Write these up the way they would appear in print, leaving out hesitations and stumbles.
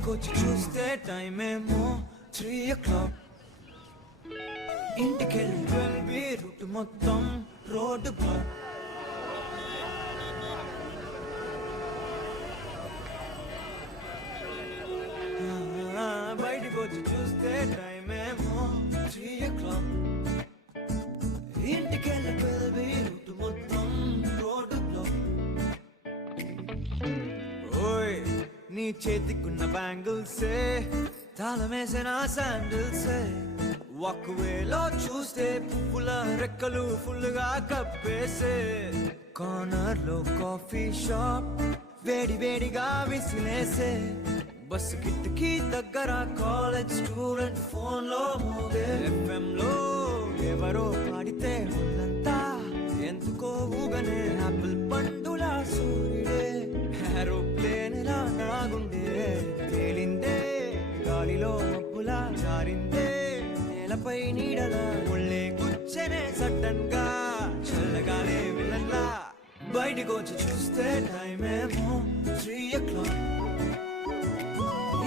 బయటకొచ్చి చూస్తే టైం ఏమో 3 o'clock. ఇంటికెళ్ళి 12 రూట్ మొత్తం రోడ్డు బ్లాక్. బయటకొచ్చి చూస్తే టైం ఏమో 3 o'clock. ఇంటికెళ్ళి 12 రూట్ మొత్తం రోడ్డు బ్లాక్. ఓయ్ నీ చేతికున్న బ్యాంగిల్సే తాళమేసిన శాండిల్సే ఒకవేలో చూస్తే పువ్వుల రెక్కలు ఫుల్గా కప్పేసే. కార్నర్ లో కాఫీ షాప్ వేడి వేడిగా విసిలేసే. బస్సు కిటికీ దగ్గర కాలేజ్ స్టూడెంట్ ఫోన్ లో మోగే. FM లో ఎవరో పాడితే ఉన్నంతా ఎందుకో ఊగనే. యాపిల్ పండుల సూర్యుడే ఏరోప్లేన్ లా నాగుండే. తేలిందే గాలిలో మబ్బులా జారిందే నేలపై నీడలా. ఒళ్ళే కూర్చనే సడన్ గా చల్లగాలే విలన్లా. బయటకొచ్చి చూస్తే టైం ఏమో 3 o'clock.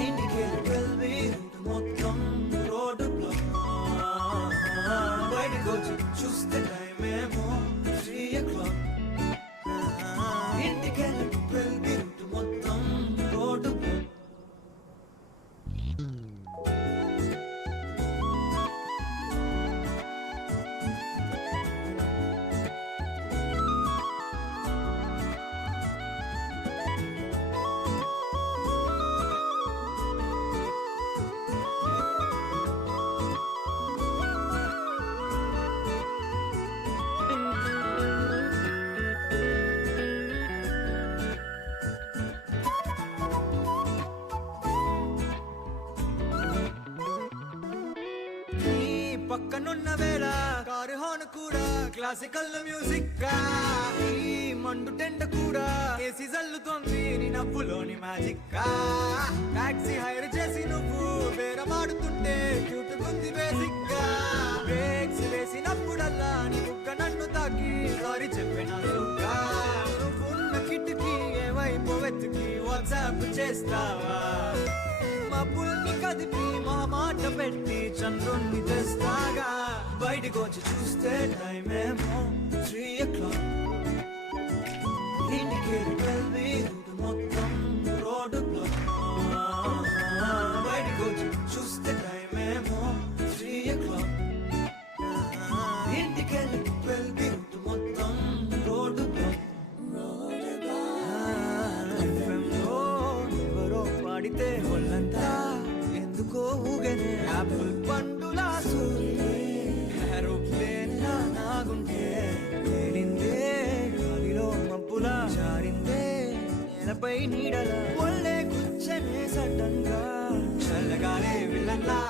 ఇంటికెళ్ళి 12 రూట్ మొత్తం రోడ్డు బ్లాక్. బయటకొచ్చి చూస్తే టైం ఏమో 3 o'clock. ఇంటికెళ్ళి 12 రూట్ మొత్తం రోడ్డు బ్లాక్. పక్కనున్న వేళ కారు హార్న్ కూడా క్లాసికల్ మ్యూజిక్. ఈ మండు టెండ కూడా ఏసీ జల్లుతోంది నీ నవ్వులోని మ్యాజిక్. టాక్సీ హైర్ చేసి నువ్వు బేరమాడుతుంటే క్యూట్ గుంది బేసిక్. బ్రేక్స్ వేసినప్పుడల్లా నీ బుక్క నన్ను తాకి సారీ చెప్పిన నువ్వున్న కిటికీ ఏవైపు వెతికి వాట్సాప్ చేస్తావా. మబ్బుల్ని కదిపి మా మాట పెట్టి చంద్రుణ్ణి తెస్తాగా. బయటకొచ్చి చూస్తే టైం ఏమో 3 o'clock. ఇంటికెళ్ళి 12 రూట్ మొత్తం రోడ్డు బ్లాక్. బయటకొచ్చి చూస్తే టైం ఏమో 3 o'clock. ఇంటికెళ్ళి 12 రూట్ మొత్తం రోడ్డు బ్లాక్. FM లో ఎవరో పాడితే ఒళ్ళంతా ఎందుకో ఊగనే. యాపిల్ పండులా సూర్యుడే ఏరోప్లేన్ లా నాగుంటే. తేలిందే గాలిలో మబ్బులా జారిందే నేలపై నీడలా. ఒళ్ళే కూర్చనే సడన్ గా చల్లగాలే విలన్లా.